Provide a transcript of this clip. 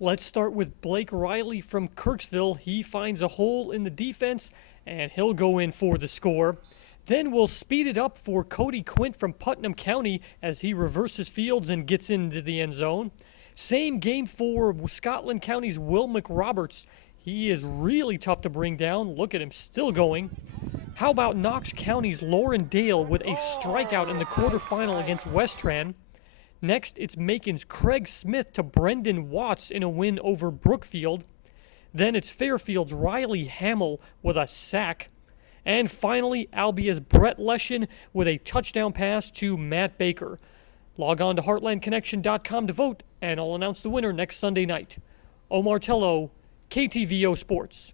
Let's start with Blake Riley from Kirksville. He finds a hole in the defense, and he'll go in for the score. Then we'll speed it up for Cody Quint from Putnam County as he reverses fields and gets into the end zone. Same game for Scotland County's Will McRoberts. He is really tough to bring down. Look at him still going. How about Knox County's Lauren Dale with a strikeout in the quarterfinal against Westran? Next, it's Macon's Craig Smith to Brendan Watts in a win over Brookfield. Then it's Fairfield's Riley Hamill with a sack. And finally, Albia's Brett Leshin with a touchdown pass to Matt Baker. Log on to heartlandconnection.com to vote, and I'll announce the winner next Sunday night. Omar Tello, KTVO Sports.